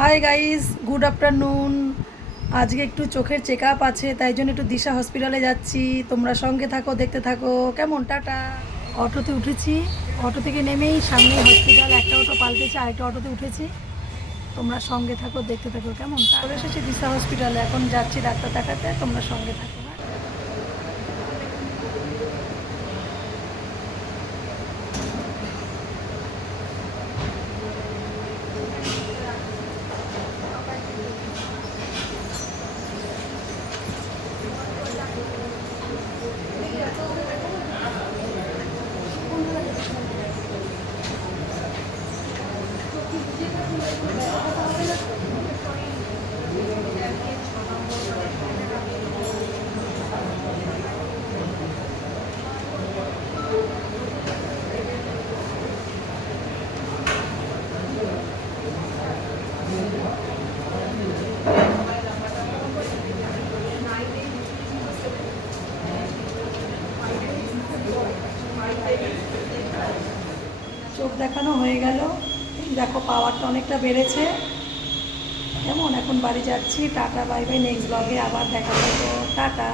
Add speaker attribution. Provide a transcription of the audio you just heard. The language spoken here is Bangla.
Speaker 1: হাই গাইস গুড আফটারনুন আজকে একটু চোখের চেক আপ আছে, তাই জন্য একটু দিশা হসপিটালে যাচ্ছি। তোমরা সঙ্গে থাকো, দেখতে থাকো। কেমন? টাটা। অটোতে উঠেছি। অটো থেকে নেমেই সামনে হসপিটাল একটা অটো পাল্টেছে, আরেকটা অটোতে উঠেছি। তোমরা সঙ্গে থাকো, দেখতে থাকো। কেমন? তারপরে এসেছি দিশা হসপিটালে এখন যাচ্ছি ডাক্তার দেখাতে, তোমরা সঙ্গে থাকো। চোখ দেখানো হয়ে গেল। দেখো পাওয়ারটা অনেকটা বেড়েছে। কেমন? এখন বাড়ি যাচ্ছি। টাটা বাই বাই নেক্সট ব্লগে আবার দেখা করব টাটা।